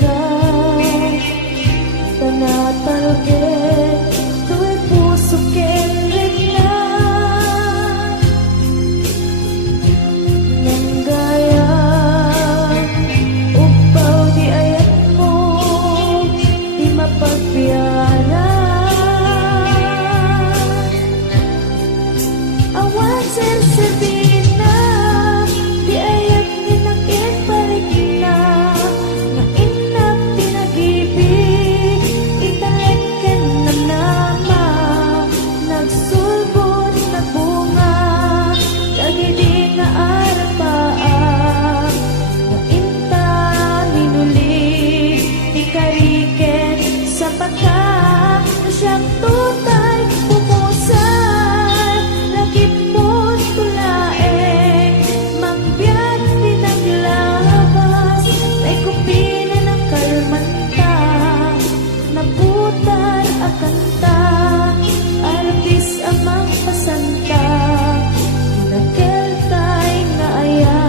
ka tanatalge tu'y puso ken regla nang gaya upaw di ayat mo di mapagpiala awan serserbi na di ayat ni nakin parigna na inak pinag-ibig italeken na nama nagsulbon na bunga dagidi nga arapaan na inta minuli ikariken sa pagka na siyang tutay pumusan lagip mo tulae magbiyak pinaglabas na ikupina ng kalmanta naputar akanta artis amang pasanta nakeltay nga aya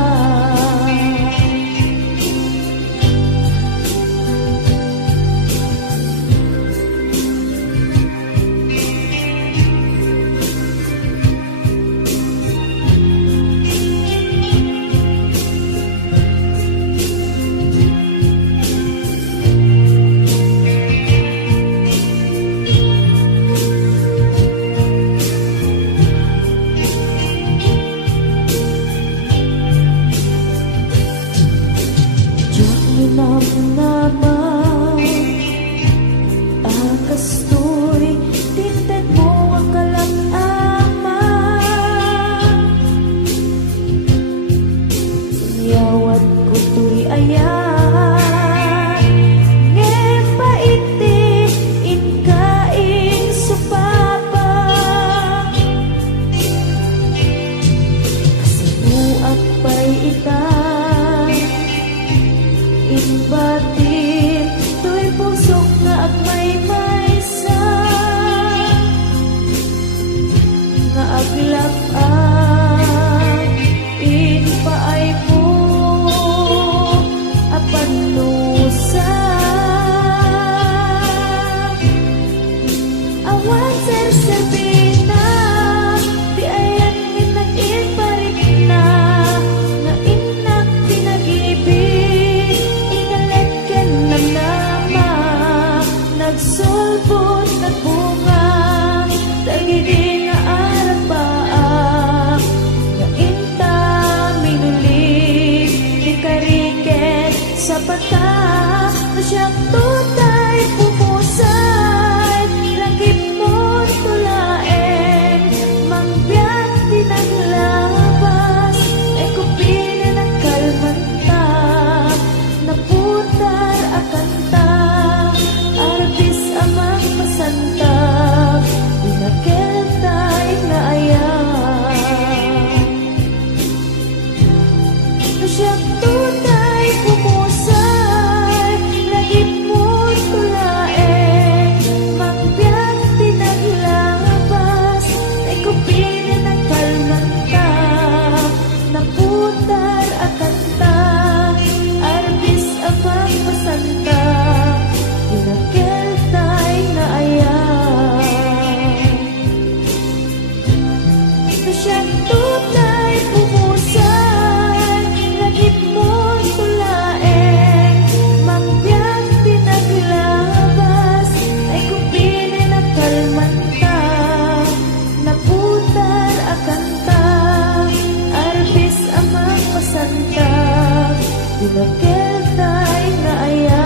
naman akastoy tinted mo ang kalap-ama yawat ko to'y ayan ngepaiti inkaing supapa kasibuak pa'y ita batin to'y pusok nga agmay-maysa nga aglap-an inpaay po apan nusa awan serserbi na di ayan nginakin parik na nga inak pinag-ibig nama nagsulbot na bunga dagidi nga arapaan nga inta minuli ikariken sa pata na siyang tutay pumusay lagip mo tulaeng mangbiyak pinaglabas ay kupina ng kalmanta naputar akanta artis amang pasanta pinakeltay nga aya na siyang tutay pumusay lagip mo tulaeng mangbiyak pinaglabas ay kupina ng kalmanta naputar akanta artis amang pasanta pinakeltay nga aya na siyang tutay pumusay lagip mo tulaeng mangbiyak pinaglabas ay kupina ng kalmanta naputar akanta artis amang pasanta pinakeltay nga aya.